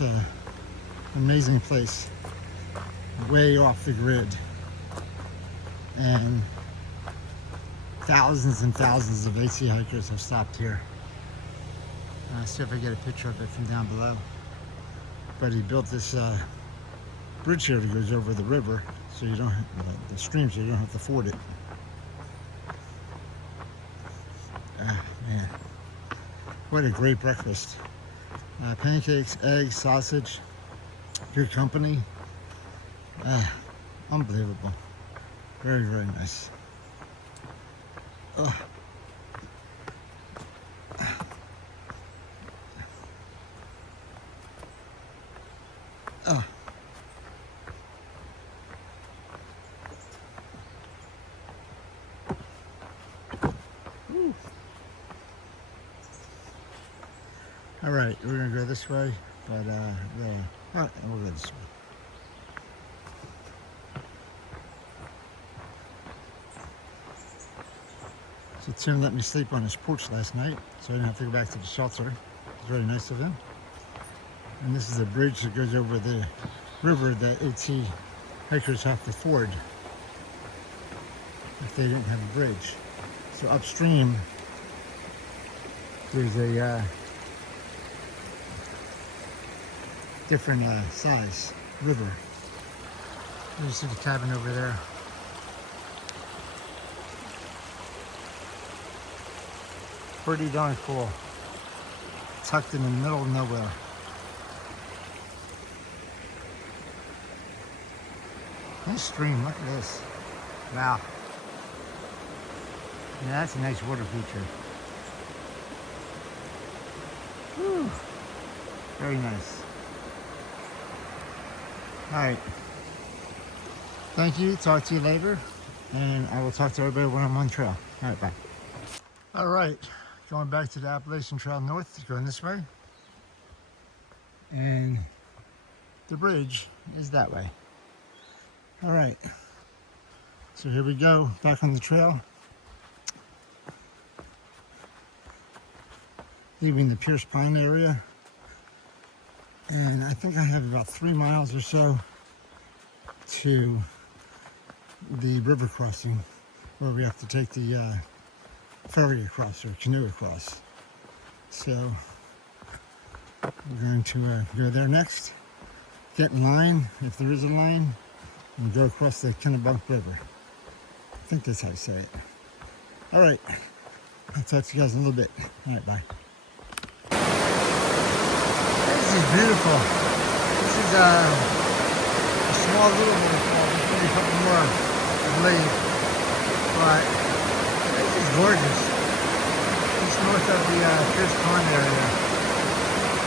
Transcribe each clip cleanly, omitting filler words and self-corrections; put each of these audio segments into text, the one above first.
this amazing place way off the grid, and thousands and thousands of AC hikers have stopped here. See if I get a picture of it from down below. But he built this bridge here that goes over the river, so you don't have the stream, so you don't have to ford it. Ah, man, what a great breakfast! Pancakes, eggs, sausage, good company. Unbelievable. Very, very nice. Ugh. Oh. All right, we're gonna go this way, but we'll go this way. So Tim let me sleep on his porch last night, so I didn't have to go back to the shelter. It was very nice of him. And this is a bridge that goes over the river that AT hikers have to ford if they didn't have a bridge. So upstream, there's a different size river. You see the cabin over there. Pretty darn cool. Tucked in the middle of nowhere. Nice stream, look at this. Wow. Yeah, that's a nice water feature. Whew. Very nice. Alright. Thank you. Talk to you later. And I will talk to everybody when I'm on trail. Alright, bye. Alright. Going back to the Appalachian Trail North, going this way. And the bridge is that way. All right, so here we go, back on the trail. Leaving the Pierce Pine area. And I think I have about 3 miles or so to the river crossing where we have to take the ferry across, or canoe across. So we're going to go there next, get in line, if there is a line, and go across the Kennebunk River. I think that's how you say it. All right, I'll talk to you guys in a little bit. All right, bye. This is beautiful. This is a small little waterfall. There's maybe a couple more, I believe. But this is gorgeous. It's north of the Pierce Pond area.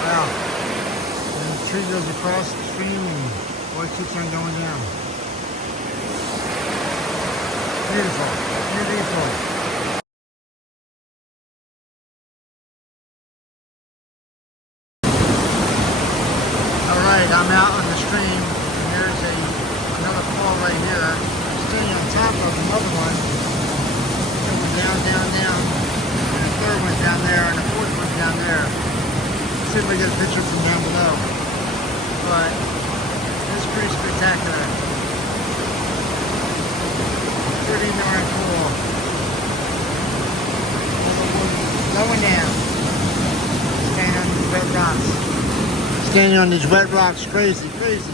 Wow. And the tree goes across the stream and boy, it keeps on going down. Beautiful, beautiful. All right, I'm out on the stream, and there's another fall right here. I'm standing on top of another one, going down, down, down, and a third one down there, and a fourth one down there. Let's see if we get a picture from down below. But it's pretty spectacular. Pretty darn cool. Going down. Standing on these wet rocks. Standing on these wet rocks. Crazy, crazy.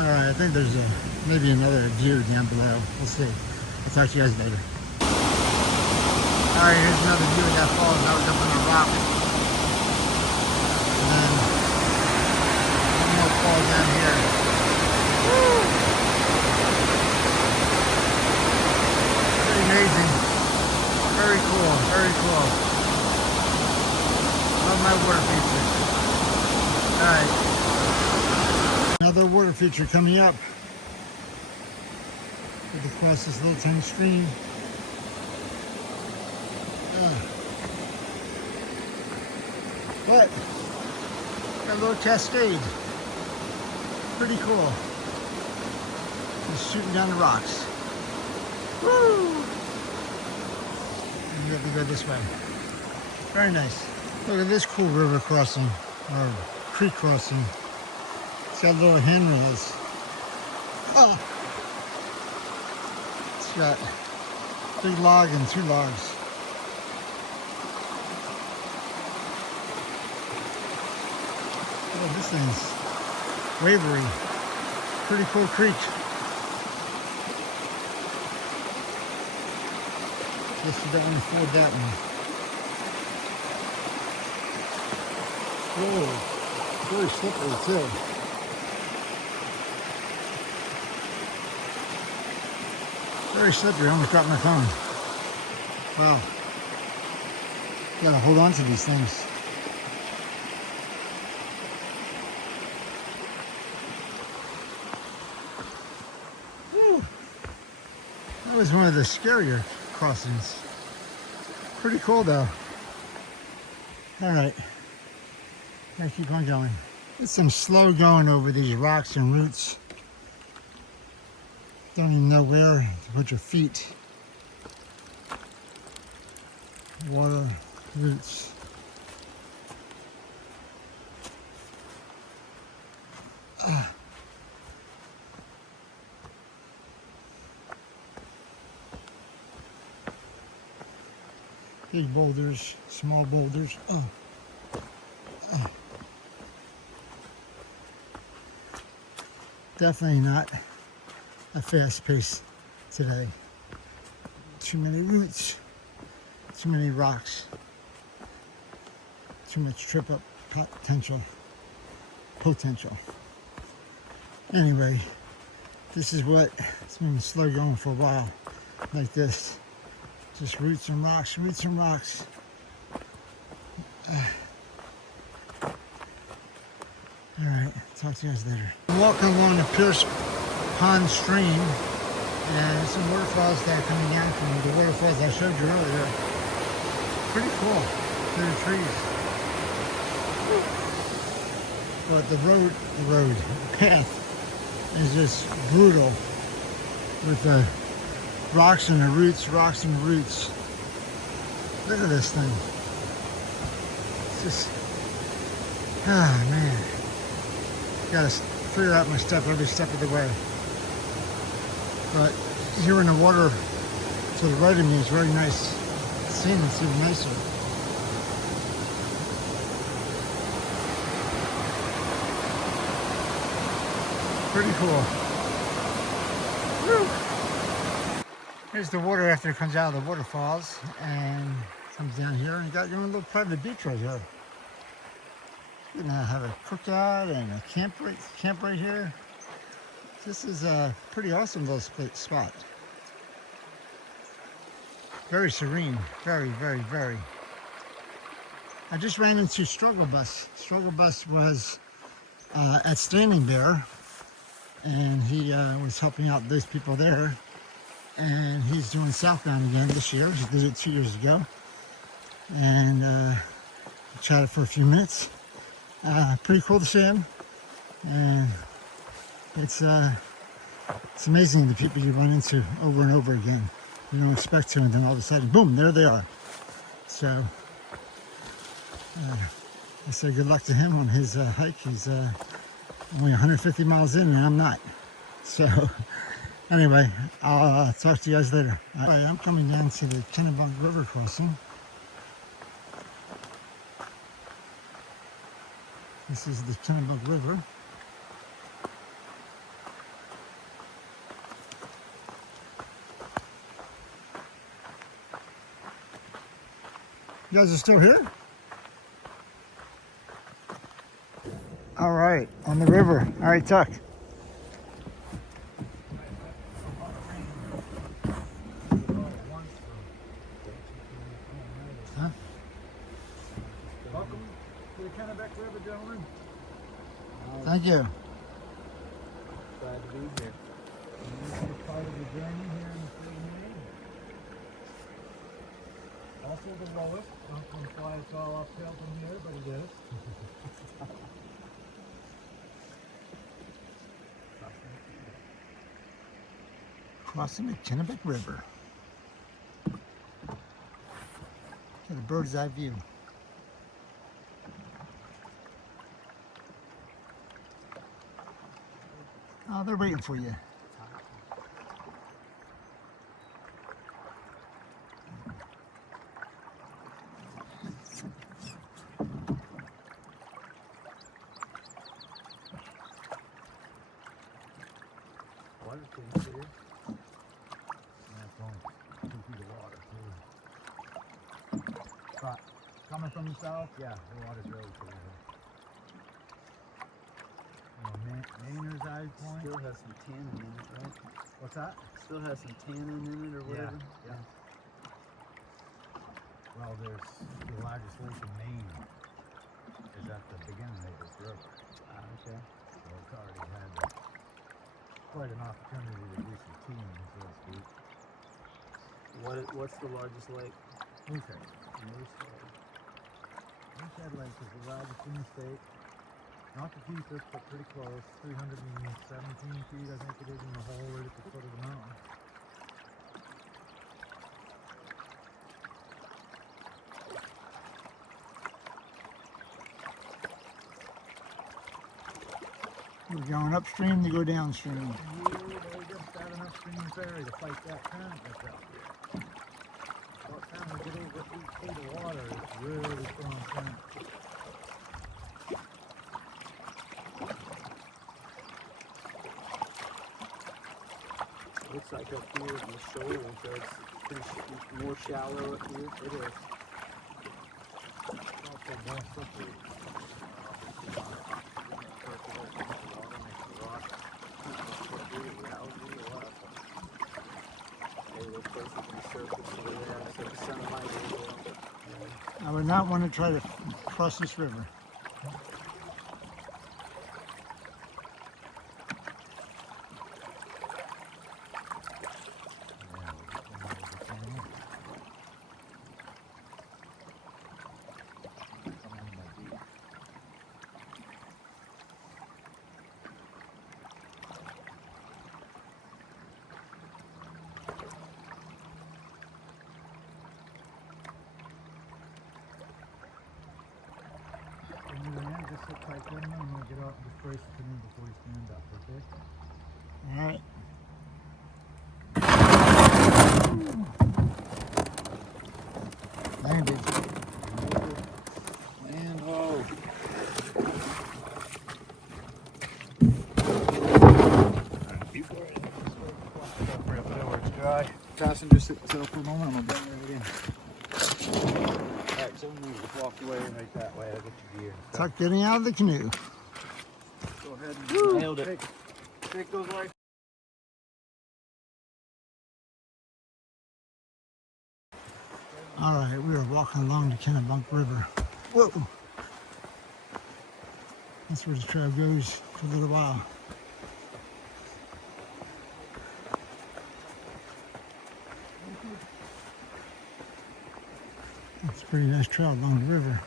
Alright, I think there's maybe another view down below. We'll see. I'll talk to you guys later. Alright, here's another view of that falls. That was up on the rock. And then one more fall down here. Woo! Pretty amazing. Very cool, very cool. Love my water features. Alright. Another water feature coming up. Get across this little tiny stream. But got a little cascade. Pretty cool. Just shooting down the rocks. Woo! And we have to go this way. Very nice. Look at this cool river crossing, or creek crossing. It's got little handrails. Oh! It's got a big log and 2 logs. Oh, this thing's wavery. Pretty cool creek. Guess you don't want to ford that one. Whoa, very slippery too. Very slippery, I almost dropped my phone. Wow. You gotta hold on to these things. Woo. That was one of the scarier crossings. Pretty cool though. Alright. Gotta keep on going. It's some slow going over these rocks and roots. Don't even know where to put your feet. Water, roots. Big boulders, small boulders. Definitely not a fast pace today. Too many roots, too many rocks, too much trip up potential. Anyway, this is what it's been slow going for a while, like this. Just roots and rocks, roots and rocks. All right, talk to you guys later. I'm walking along the Pierce Pond stream, and some waterfalls that are coming down from the waterfalls I showed you earlier. Pretty cool, through the trees. But the path is just brutal with the rocks and the roots, rocks and the roots. Look at this thing. It's just, man. Gotta figure out my step every step of the way. But here in the water to the right of me is very nice. Seeing it's even nicer. Pretty cool. Woo. Here's the water after it comes out of the waterfalls and comes down here, and you got your own little private beach right here. You're gonna have a cookout and a camp right here. This is a pretty awesome little spot. Very serene, very, very, very. I just ran into Struggle Bus. Struggle Bus was at Standing Bear, and he was helping out those people there. And he's doing Southbound again this year. He did it 2 years ago. And chatted for a few minutes. Pretty cool to see him. And it's amazing the people you run into over and over again. You don't expect to, and then all of a sudden, boom, there they are. So I say good luck to him on his hike. He's only 150 miles in, and I'm not. So anyway, I'll talk to you guys later. All right, I'm coming down to the Kennebunk River crossing. This is the Kennebunk River. You guys are still here? All right, on the river. All right, Tuck. Huh? Welcome to the Kennebunk River, gentlemen. Thank you. Glad to be here. part of the journey here in the state of Maine. Also the lowest. Don't imply it's all uphill from here, but it is. Crossing the Kennebunk River. Get a bird's eye view. Oh, they're waiting for you. Water's getting clear. That's only 2 feet of water too. But coming from the south, yeah, the water's really clear. Mainer's Eye Point. Still has some tannin in it, right? What's that? Still has some tannin in it or whatever. Yeah. Well, there's the largest lake in Maine is at the beginning of this river. Okay. So it's already had quite an opportunity to do some teaming, so to speak. What's the largest lake? Moosehead. Moosehead. Moosehead Lake is the largest in the state. Not the deepest, but pretty close. 317 feet, I think it is, in the hole right at the foot of the mountain. We're going upstream to go downstream. Yeah, they just got an upstream ferry to fight that current that's out here. By the time we get over 8 feet of water, it's really strong current. Looks like up here in the shoal, so it's pretty more shallow up here. It is. Also more slippery. I would not want to try to cross this river. Just sit tight there, and we'll get out and just brace the canoe before you stand up, okay? Alright. Landed. And ho! Right where it's dry. Passenger sit still for a moment, I'm gonna bring it again. Alright, so move, just walk away right that way, I'll get your gear. Tuck getting out of the canoe. Go ahead and Nailed it. take those lights. Alright, we are walking along the Kennebunk River. Whoa! That's where the trail goes for a little while. It's a pretty nice trail along the river.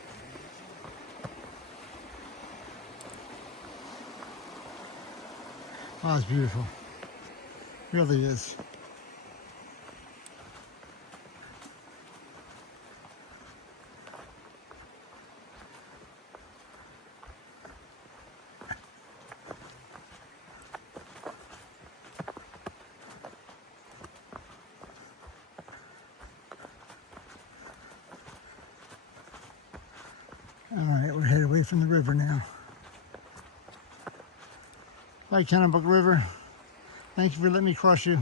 Oh, it's beautiful. It really is. Alright, we're headed away from the river now. Bye, Kennebunk River. Thank you for letting me cross you.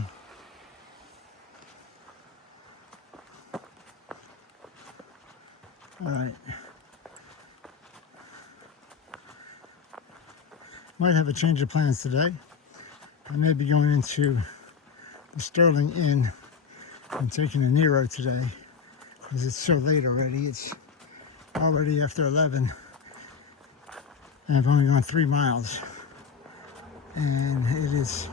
Alright. Might have a change of plans today. I may be going into the Sterling Inn and taking a Nero today because it's so late already. It's already after 11 and I've only gone 3 miles and it is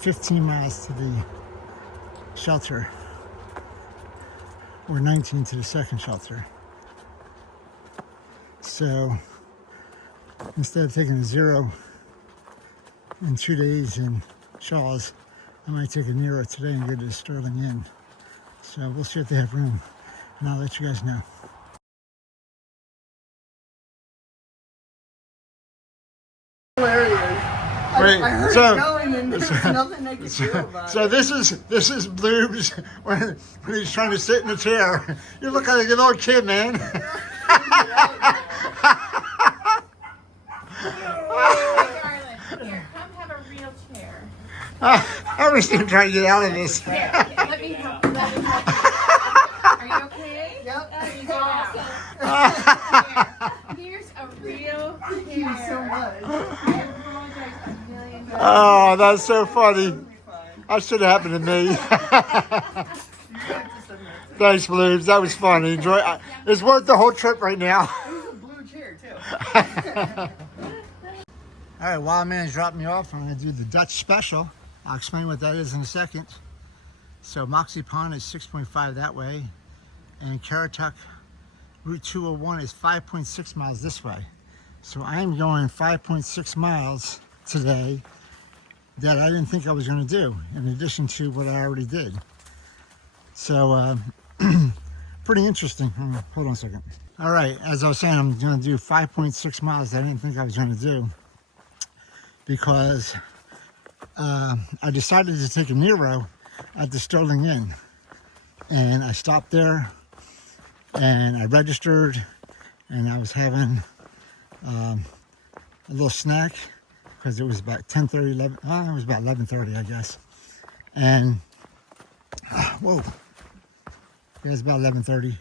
15 miles to the shelter, or 19 to the second shelter. So instead of taking a 0 in 2 days in Shaw's, I might take a Nero today and go to the Sterling Inn. So we'll see if they have room, and I'll let you guys know. Hilarious. Wait, I heard so- it going and there's nothing I could do about So it. this is Bloobs when he's trying to sit in a chair. You look like a little kid, man. Darling, here, come have a real chair. I was even trying to get out of this. Here, let me help. Are you okay? Yep. You go out. Here's a real chair. Thank you so much. I apologize a million times. Oh, that's so funny. That should have happened to me. Thanks, Bloobs. That was funny. Enjoy. It's worth the whole trip right now. It was a blue chair too. All right, Wild Man's dropped me off. I'm going to do the Dutch special. I'll explain what that is in a second. So Moxie Pond is 6.5 that way, and Kennebunk Route 201 is 5.6 miles this way. So I am going 5.6 miles today that I didn't think I was going to do, in addition to what I already did. So pretty interesting. Hold on a second. All right, as I was saying, I'm going to do 5.6 miles that I didn't think I was going to do, because I decided to take a Nero at the Sterling Inn, and I stopped there and I registered, and I was having a little snack because it was about 10:30, 11. It was about 11:30, I guess. And whoa, it was about 11:30.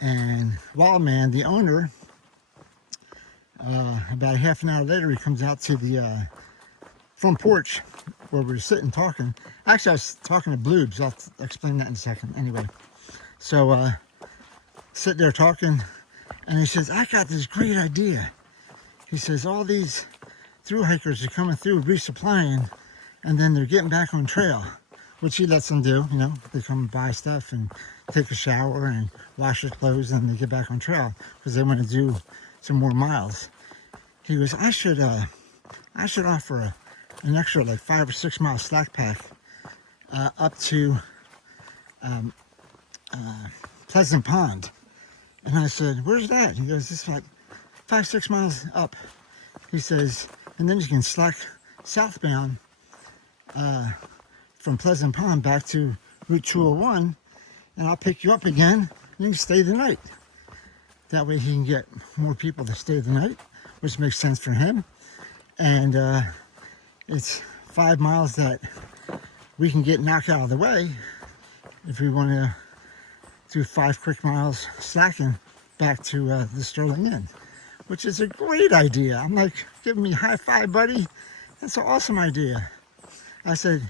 And Wild Man, the owner, about a half an hour later, he comes out to the front porch where we were sitting talking. Actually, I was talking to Bloobs. I'll explain that in a second. Anyway, so sit there talking, and he says, I got this great idea. He says, all these thru hikers are coming through resupplying, and then they're getting back on trail, which he lets them do. You know, they come buy stuff and take a shower and wash their clothes, and they get back on trail because they want to do some more miles. He goes, I should offer an extra like 5 or 6 mile Slackpack up to Pleasant Pond. And I said, where's that? He goes, it's like 5, 6 miles up. He says, and then you can slack southbound from Pleasant Pond back to Route 201, and I'll pick you up again, and you can stay the night. That way he can get more people to stay the night, which makes sense for him. And it's 5 miles that we can get knocked out of the way if we want to do 5 quick miles slacking back to the Sterling Inn, which is a great idea. I'm like, giving me a high five, buddy. That's an awesome idea. I said,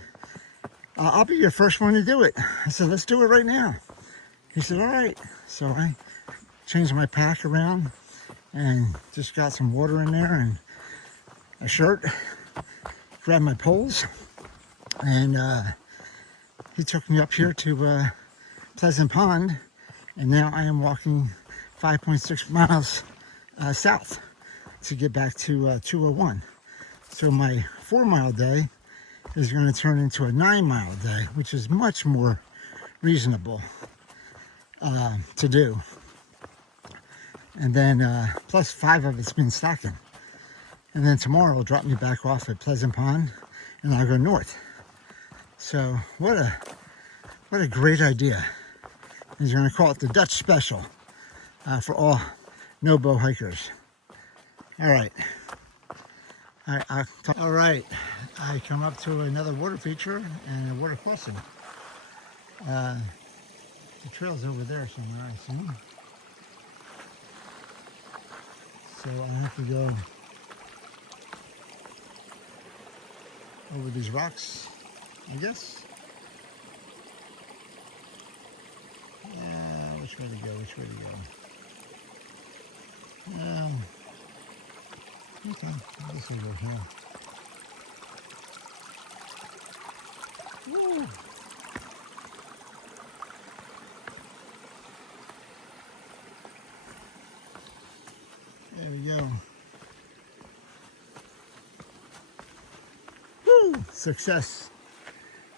I'll be your first one to do it. I said, let's do it right now. He said, all right. So I changed my pack around and just got some water in there and a shirt, grabbed my poles, and he took me up here to Pleasant Pond, and now I am walking 5.6 miles south to get back to 201. So my 4 mile day is going to turn into a 9 mile day, which is much more reasonable to do. And then plus 5 of it's been slacking. And then tomorrow will drop me back off at Pleasant Pond, and I'll go north. So what a great idea. He's going to call it the Dutch special for all no-bow hikers. All right. All right. I come up to another water feature and a water crossing. The trail's over there somewhere, I assume. So I have to go over these rocks, I guess. Which way to go? Which way to go? Okay, I'll just go here. Woo. There we go. Woo! Success.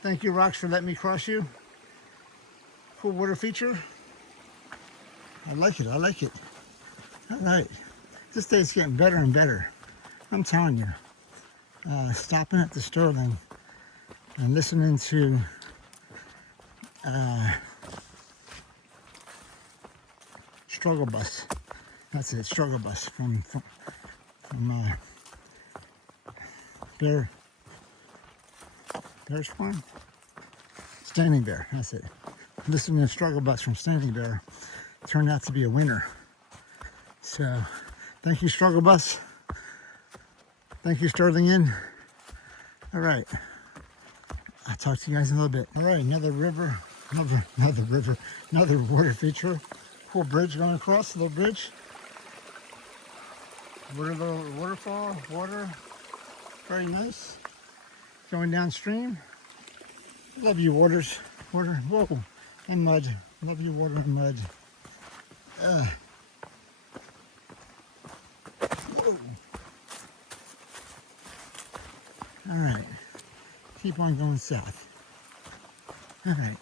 Thank you, rocks, for letting me cross you. Cool water feature. I like it. I like it. All right. This day's getting better and better. I'm telling you. Stopping at the Sterling and listening to Struggle Bus. That's it, Struggle Bus from Bear's Farm? Standing Bear, that's it. Listening to Struggle Bus from Standing Bear turned out to be a winner. So, thank you, Struggle Bus. Thank you, Sterling Inn. All right, I'll talk to you guys in a little bit. All right, another water feature. Cool bridge going across, a little bridge. Little waterfall, water, very nice. Going downstream. Love you, water, whoa, and mud. Love you, water and mud. Whoa. All right, keep on going south. All right.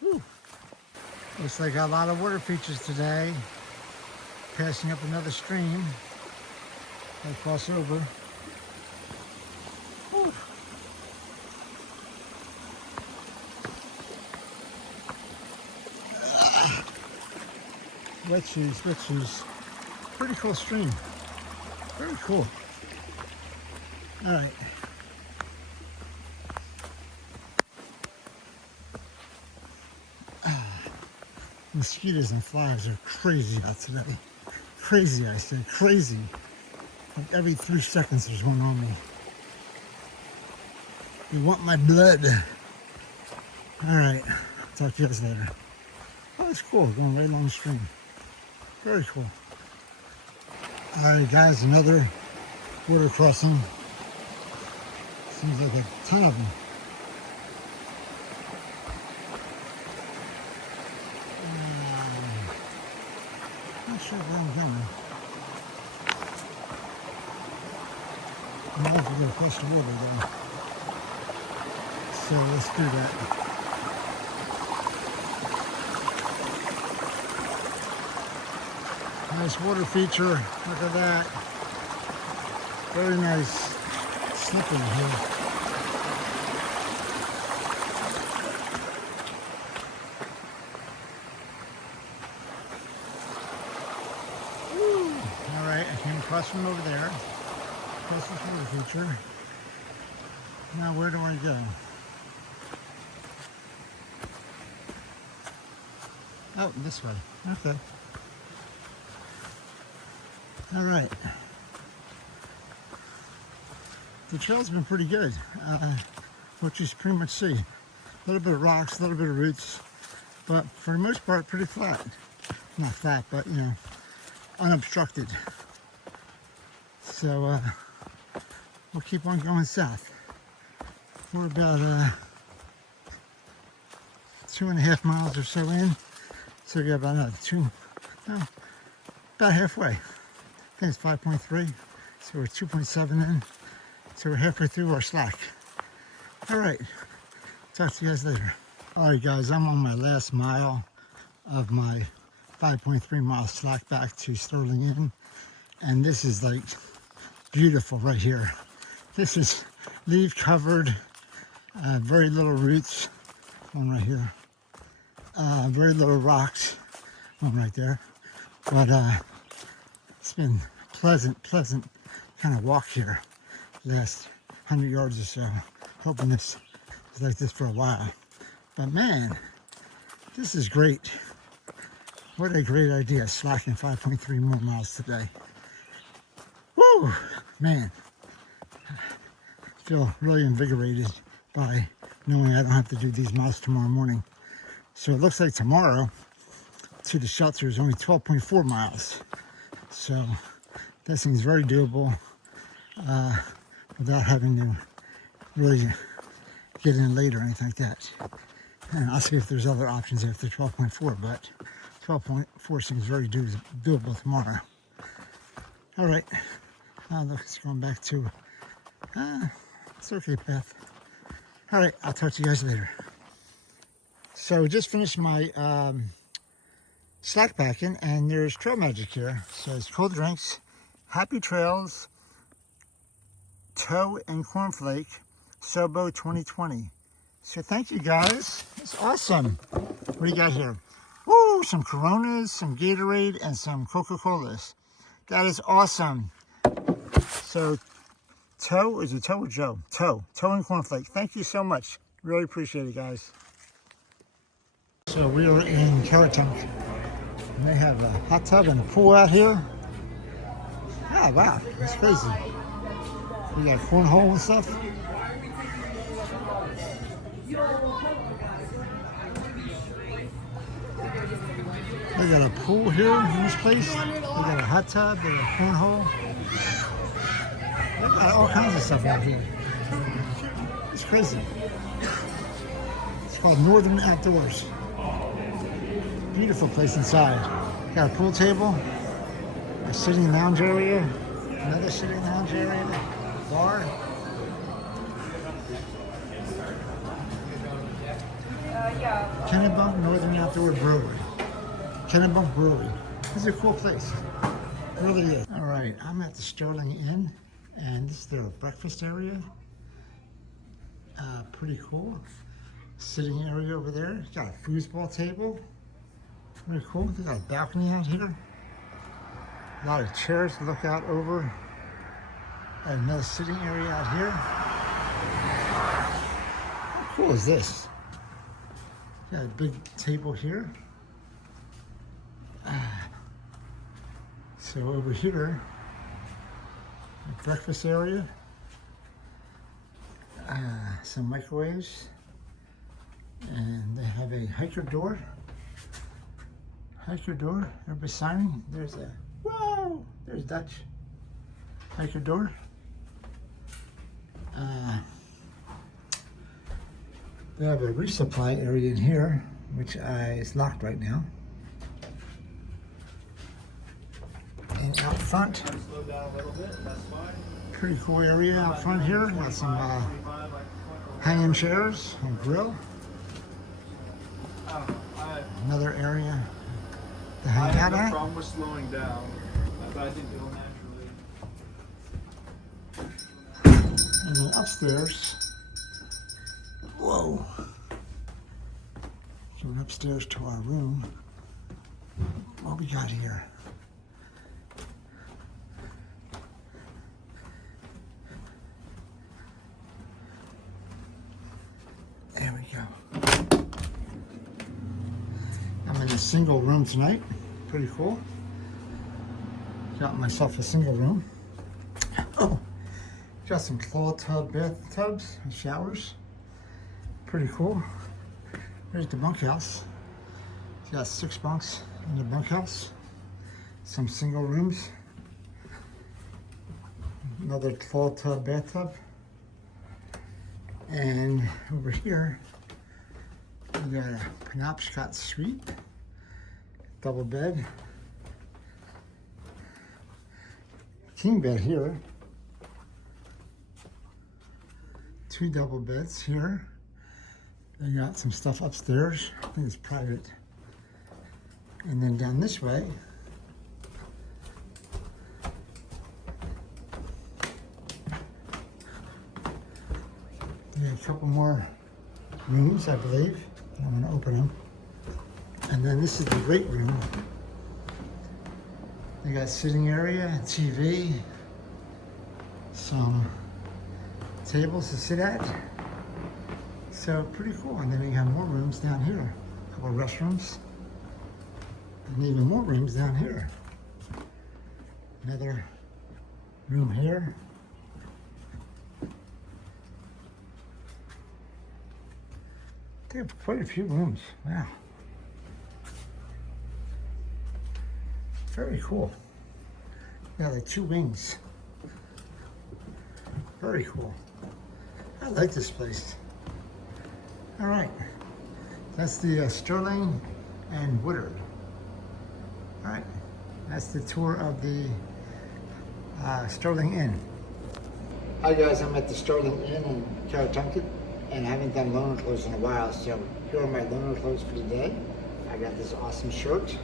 Whew. Looks like a lot of water features today. Passing up another stream. I cross over. Whew. Wet shoes, wet shoes. Pretty cool stream. Very cool. All right. Mosquitoes and flies are crazy out today. Crazy, I say, crazy. Like every 3 seconds there's one on me. They want my blood. All right, talk to you guys later. Oh, it's cool, going right along the stream. Very cool. All right, guys, another water crossing. Seems like a ton of them. Not sure where I'm going. I'm going to go across the water though. So let's do that. Nice water feature. Look at that. Very nice. Slipping here. Across from over there, across this water feature. Now where do I go? Oh, this way. Okay. All right. The trail's been pretty good. What you pretty much see. A little bit of rocks, a little bit of roots, but for the most part, pretty flat. Not flat, but you know, unobstructed. So we'll keep on going south. We're about 2.5 miles or so in. So we got about about halfway. I think it's 5.3. So we're 2.7 in. So we're halfway through our slack. All right, talk to you guys later. All right, guys, I'm on my last mile of my 5.3 mile slack back to Sterling Inn. And this is like beautiful right here. This is leaf covered, very little roots. One right here. Very little rocks. One right there. But it's been pleasant kind of walk here. Last 100 yards or so. Hoping this is like this for a while. But man, this is great. What a great idea, slacking 5.3 more miles today. Woo, man. I feel really invigorated by knowing I don't have to do these miles tomorrow morning. So it looks like tomorrow to the shelter is only 12.4 miles. So that seems very doable without having to really get in late or anything like that. And I'll see if there's other options after 12.4, but 12.4 seems very doable tomorrow. All right, look, it's going back to, it's okay path. All right, I'll talk to you guys later. So just finished my Slackpacking, and there's trail magic here. So it's cold drinks, happy trails, toe and cornflake, Sobo 2020. So thank you guys. It's awesome. What do you got here? Woo, some Coronas, some Gatorade, and some Coca-Colas. That is awesome. So toe, is it toe or Joe? Toe and cornflake. Thank you so much. Really appreciate it, guys. So we are in Kennebunk. And they have a hot tub and a pool out here. Oh, wow, that's crazy. We got cornhole and stuff. They got a pool here in this place. They got a hot tub, they got a cornhole. They got all kinds of stuff out here. It's crazy. It's called Northern Outdoors. Beautiful place inside. Got a pool table, a sitting lounge area, another sitting lounge area, bar. Kennebunk Northern Outdoor Brewery. Kennebunk Brewery. This is a cool place. It really is. All right, I'm at the Sterling Inn, and this is their breakfast area. Pretty cool. Sitting area over there. Got a foosball table. Very cool. They got a balcony out here. A lot of chairs to look out over. And another sitting area out here. How cool is this? Got a big table here. So over here, a breakfast area. Some microwaves. And they have a hiker door. Hiker door, everybody signing. There's a, whoa, there's Dutch. Hiker door. They have a resupply area in here, which is locked right now. And out front, pretty cool area out front here. Got some hanging chairs and grill. Another area to hang out at. I have no problem with slowing down, but I think it'll naturally. And then upstairs, whoa. Going upstairs to our room. What we got here? There we go. I'm in a single room tonight. Pretty cool. Got myself a single room. Oh, got some claw tub bathtubs and showers. Pretty cool. Here's the bunkhouse. It's got 6 bunks in the bunkhouse. Some single rooms. Another claw tub bathtub. And over here, we got a Penobscot suite. Double bed. King bed here. 2 double beds here. They got some stuff upstairs. I think it's private. And then down this way, they have a couple more rooms, I believe. I'm going to open them. And then this is the great room. They got sitting area, TV, some tables to sit at. So pretty cool. And then we have more rooms down here. A couple of restrooms. And even more rooms down here. Another room here. They have quite a few rooms. Wow. Very cool. Yeah, like 2 wings. Very cool. I like this place. All right, that's the Sterling and Woodard. All right, that's the tour of the Sterling Inn. Hi guys, I'm at the Sterling Inn in Catholes, and I haven't done loaner clothes in a while, so here are my loaner clothes for the day. I got this awesome shirt.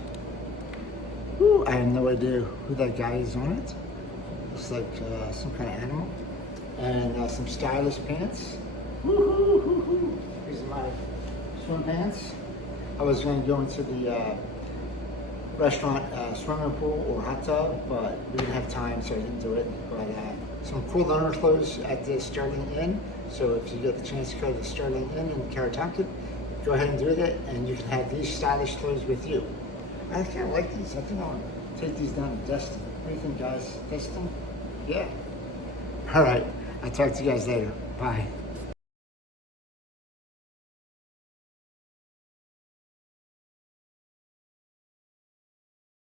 Woo, I have no idea who that guy is on it. Looks like some kind of animal. And some stylish pants. Woo-hoo-hoo-hoo. These are my swim pants. I was going to go into the restaurant swimming pool or hot tub, but we didn't have time, so I didn't do it. But some cool loaner clothes at the Sterling Inn. So if you get the chance to go to the Sterling Inn in Catholes, go ahead and do that, and you can have these stylish clothes with you. I kind of like these. I think I'll take these down to Destin. What do you think, guys? Destin? Yeah. All right. I'll talk to you guys later. Bye.